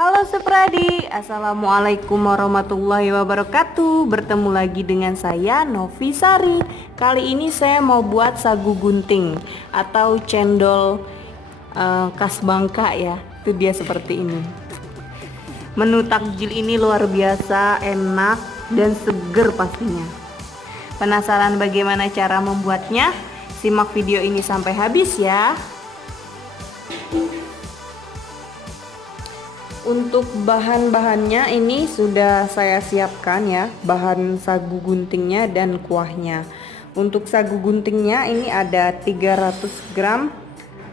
Halo Supradi, Assalamualaikum warahmatullahi wabarakatuh. Bertemu lagi dengan saya Novi Sari. Kali ini saya mau buat sagu gunting atau cendol khas Bangka ya. Itu dia seperti ini. Menu takjil ini luar biasa, enak dan seger pastinya. Penasaran bagaimana cara membuatnya? Simak video ini sampai habis ya. Untuk bahan-bahannya ini sudah saya siapkan ya, bahan sagu guntingnya dan kuahnya. Untuk sagu guntingnya ini ada 300 gram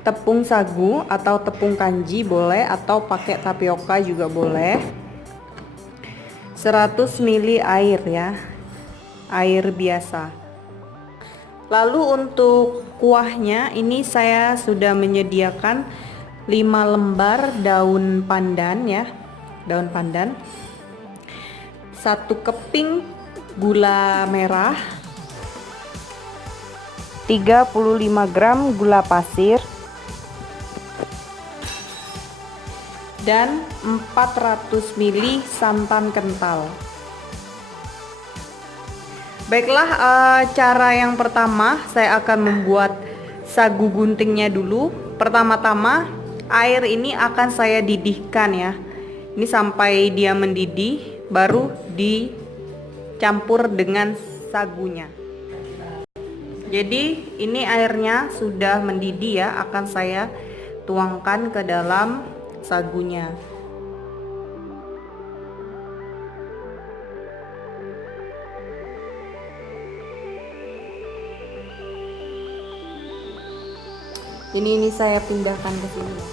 tepung sagu atau tepung kanji boleh, atau pakai tapioka juga boleh. 100 ml air ya, air biasa. Lalu untuk kuahnya ini saya sudah menyediakan 5 lembar daun pandan ya, daun pandan, 1 keping gula merah, 35 gram gula pasir, dan 400 ml santan kental. Baiklah, cara yang pertama saya akan membuat sagu guntingnya dulu. Pertama-tama air ini akan saya didihkan ya. Ini sampai dia mendidih, baru dicampur dengan sagunya. Jadi ini airnya sudah mendidih ya, akan saya tuangkan ke dalam sagunya. Ini saya pindahkan ke sini ya.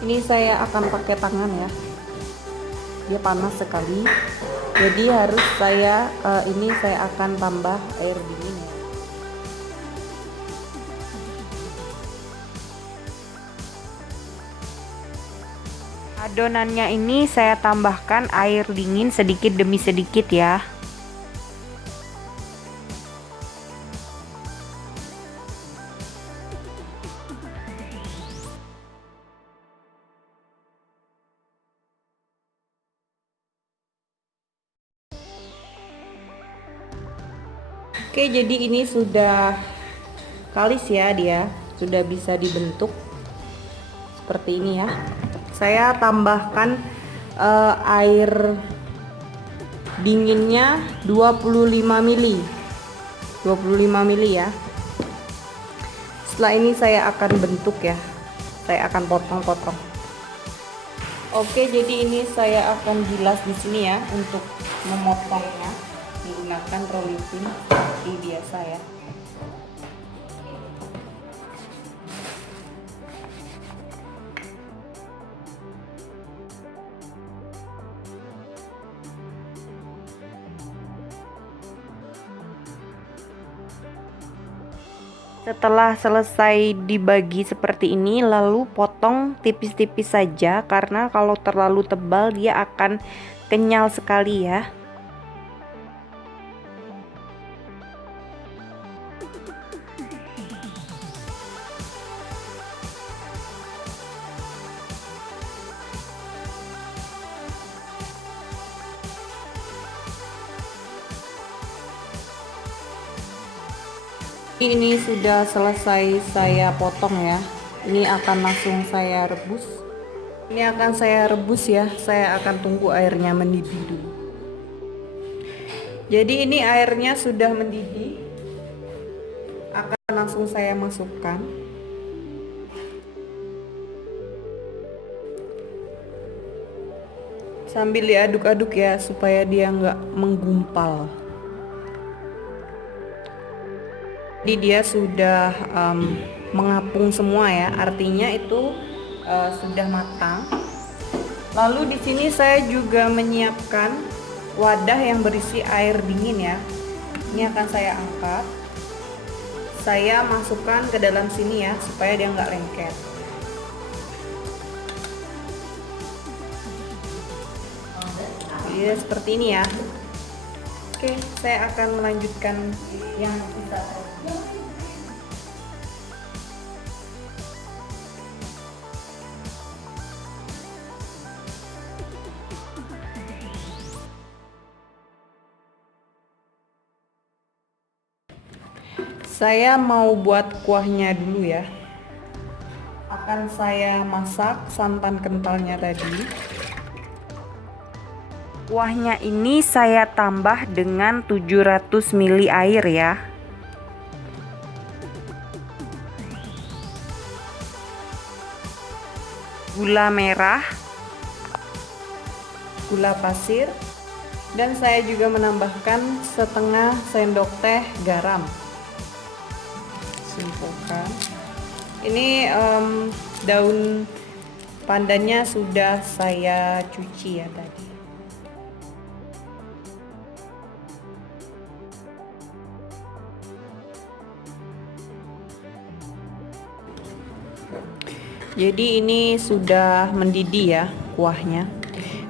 Ini saya akan pakai tangan ya, dia panas sekali, jadi harus saya ini saya akan tambah air dingin ya. Adonannya ini saya tambahkan air dingin sedikit demi sedikit ya. Oke, jadi ini sudah kalis ya, dia sudah bisa dibentuk seperti ini ya. Saya tambahkan air dinginnya 25 ml. 25 ml ya. Setelah ini saya akan bentuk ya. Saya akan potong-potong. Oke, jadi ini saya akan bilas di sini ya untuk memotongnya menggunakan rolling pin seperti biasa ya. Setelah selesai dibagi seperti ini, lalu potong tipis-tipis saja, karena kalau terlalu tebal dia akan kenyal sekali ya. Ini sudah selesai saya potong ya. Ini akan langsung saya rebus. Ini akan saya rebus ya. Saya akan tunggu airnya mendidih dulu. Jadi ini airnya sudah mendidih. Akan langsung saya masukkan. Sambil diaduk-aduk ya, supaya dia nggak menggumpal. Jadi dia sudah mengapung semua ya, artinya itu sudah matang. Lalu di sini saya juga menyiapkan wadah yang berisi air dingin ya. Ini akan saya angkat, saya masukkan ke dalam sini ya, supaya dia nggak lengket. Jadi seperti ini ya. Oke, saya akan melanjutkan yang sisa. Saya mau buat kuahnya dulu ya. Akan saya masak santan kentalnya tadi. Kuahnya ini saya tambah dengan 700 ml air ya. Gula merah, gula pasir, dan saya juga menambahkan setengah sendok teh garam. Simpulkan. Ini daun pandannya sudah saya cuci ya tadi. Jadi ini sudah mendidih ya kuahnya.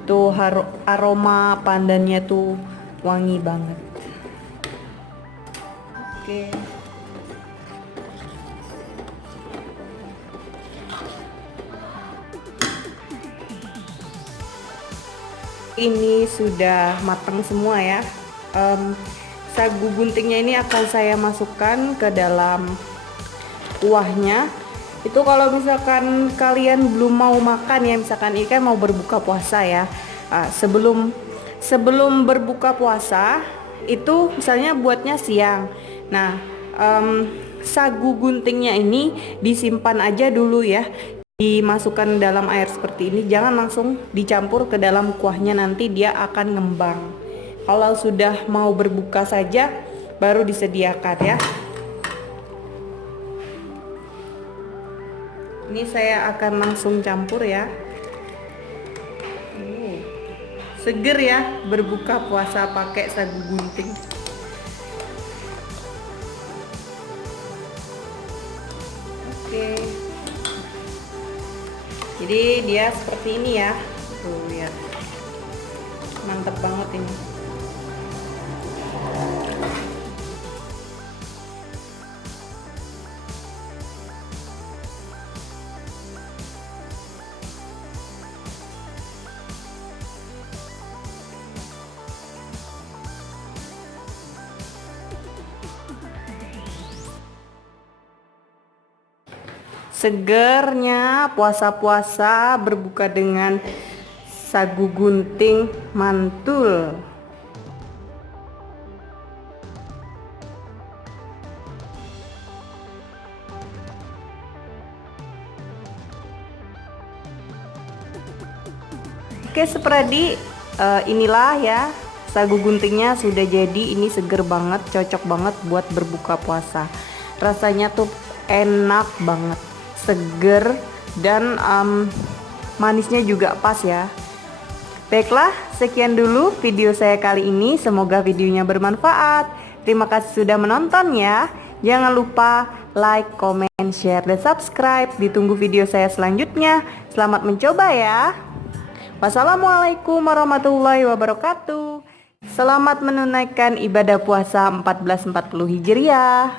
Tuh aroma pandannya tuh wangi banget. Oke. Ini sudah matang semua ya. Sagu guntingnya ini akan saya masukkan ke dalam kuahnya. Itu kalau misalkan kalian belum mau makan ya, misalkan ini kan mau berbuka puasa ya, sebelum berbuka puasa itu misalnya buatnya siang. Nah, sagu guntingnya ini disimpan aja dulu ya, dimasukkan dalam air seperti ini, jangan langsung dicampur ke dalam kuahnya, nanti dia akan ngembang. Kalau sudah mau berbuka saja baru disediakan ya. Ini saya akan langsung campur ya. Seger ya berbuka puasa pakai sagu gunting. Oke. Jadi dia seperti ini ya. Tuh lihat. Mantap banget ini. Segernya puasa-puasa berbuka dengan sagu gunting mantul. Oke Supradi, inilah ya sagu guntingnya sudah jadi. Ini seger banget, cocok banget buat berbuka puasa. Rasanya tuh enak banget, seger, dan manisnya juga pas ya. Baiklah, sekian dulu video saya kali ini. Semoga videonya bermanfaat. Terima kasih sudah menonton ya. Jangan lupa like, comment, share, dan subscribe. Ditunggu video saya selanjutnya. Selamat mencoba ya. Wassalamualaikum warahmatullahi wabarakatuh. Selamat menunaikan ibadah puasa 1440 Hijriah.